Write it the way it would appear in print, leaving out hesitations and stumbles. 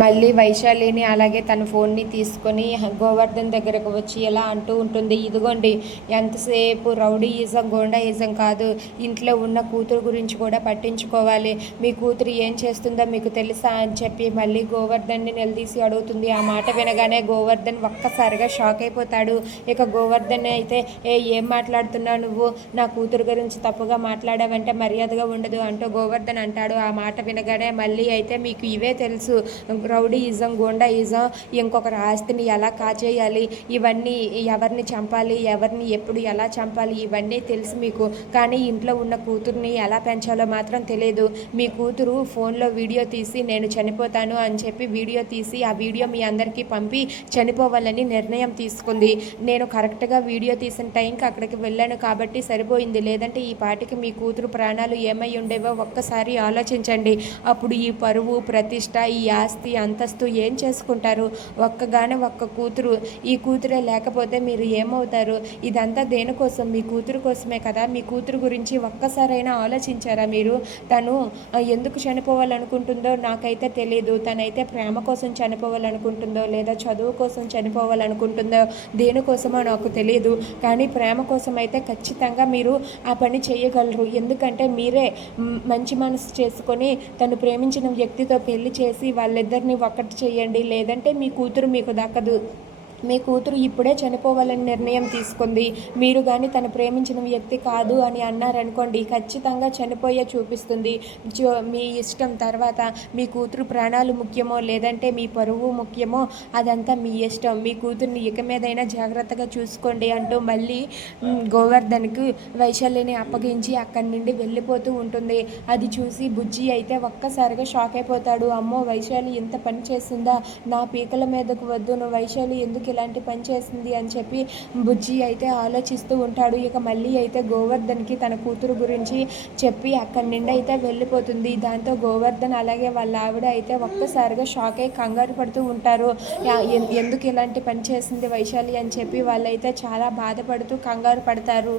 మళ్ళీ వైశాలిని అలాగే తన ఫోన్ని తీసుకొని గోవర్ధన్ దగ్గరకు వచ్చి ఎలా అంటూ ఉంటుంది, ఇదిగోండి ఎంతసేపు రౌడీయిజం గోండాయిజం కాదు, ఇంట్లో ఉన్న కూతురు గురించి కూడా పట్టించుకోవాలి, మీ కూతురు ఏం చేస్తుందో మీకు తెలుసా అని చెప్పి మళ్ళీ గోవర్ధన్ని నిలదీసి అడుగుతుంది. ఆ మాట వినగానే గోవర్ధన్ ఒక్కసారిగా షాక్ అయిపోతాడు. ఇక గోవర్ధన్ అయితే ఏం మాట్లాడుతున్నావు నువ్వు, నా కూతురు గురించి తప్పుగా మాట్లాడావంటే మర్యాదగా ఉండదు అంటూ గోవర్ధన్ అంటాడు. ఆ మాట వినగానే మళ్ళీ అయితే మీకు ఇవే తెలుసు, రౌడీయిజం గోండాయిజం, ఇంకొకరి ఆస్తిని ఎలా కాజేయాలి, ఇవన్నీ ఎవరిని చంపాలి, ఎవరిని ఎప్పుడు ఎలా చంపాలి, ఇవన్నీ తెలుసు మీకు, కానీ ఇంట్లో ఉన్న కూతుర్ని ఎలా పెంచాలో మాత్రం తెలియదు. మీ కూతురు ఫోన్లో వీడియో తీసి నేను చనిపోతాను అని చెప్పి వీడియో తీసి ఆ వీడియో మీ అందరికీ పంపి చనిపోవాలని నిర్ణయం తీసుకుంది. నేను కరెక్ట్గా వీడియో తీసిన టైంకి అక్కడికి వెళ్ళాను కాబట్టి సరిపోయింది, లేదంటే ఈ పాటికి మీ కూతురు ప్రాణాలు ఏమై ఉండేవో ఒక్కసారి ఆలోచించండి. అప్పుడు ఈ పరువు ప్రతిష్ట, ఈ ఆస్తి అంతస్తు ఏం చేసుకుంటారు? ఒక్క కూతురు, ఈ కూతురే లేకపోతే మీరు ఏమవుతారు? ఇదంతా దేనికోసం? మీ కూతురు కోసమే కదా. మీ కూతురు గురించి ఒక్కసారైనా ఆలోచించారా మీరు? తను ఎందుకు చనిపోవాలనుకుంటుందో నాకైతే తెలియదు. తనైతే ప్రేమ కోసం చనిపోవాలనుకుంటుందో లేదా చదువు కోసం చనిపోవాలనుకుంటుందో దేనికోసమో నాకు తెలియదు, కానీ ప్రేమ కోసం అయితే ఖచ్చితంగా మీరు ఆ పని చేయగలరు. ఎందుకంటే మీరే మంచి మనసు చేసుకొని తను ప్రేమించిన వ్యక్తితో పెళ్లి చేసి వాళ్ళిద్దరిని ఒక్కటి చేయండి, లేదంటే మీ కూతురు మీకు దక్కదు. మీ కూతురు ఇప్పుడే చనిపోవాలని నిర్ణయం తీసుకుంది, మీరు కానీ తను ప్రేమించిన వ్యక్తి కాదు అని అన్నారనుకోండి, ఖచ్చితంగా చనిపోయే చూపిస్తుంది. మీ ఇష్టం. తర్వాత మీ కూతురు ప్రాణాలు ముఖ్యమో లేదంటే మీ పరువు ముఖ్యమో అదంతా మీ ఇష్టం. మీ కూతుర్ని ఇక మీదైనా జాగ్రత్తగా చూసుకోండి అంటూ మళ్ళీ గోవర్ధన్కి వైశాలిని అప్పగించి అక్కడి నుండి వెళ్ళిపోతూ ఉంటుంది. అది చూసి బుజ్జి అయితే ఒక్కసారిగా షాక్ అయిపోతాడు. అమ్మో, వైశాలి ఇంత పని చేసిందా, నా పీకల మీదకు వద్దు, నువ్వు వైశాలి ఎందుకు ఇలాంటి పని చేసింది అని చెప్పి బుజ్జి అయితే ఆలోచిస్తూ ఉంటాడు. ఇక మళ్ళీ అయితే గోవర్ధన్కి తన కూతురు గురించి చెప్పి అక్కడి నుండి అయితే వెళ్ళిపోతుంది. దాంతో గోవర్ధన్ అలాగే వాళ్ళ ఆవిడ అయితే ఒక్కసారిగా షాక్ అయి కంగారు పడుతూ ఉంటారు. ఎందుకు ఇలాంటి పని చేసింది వైశాలి అని చెప్పి వాళ్ళైతే చాలా బాధపడుతూ కంగారు పడతారు.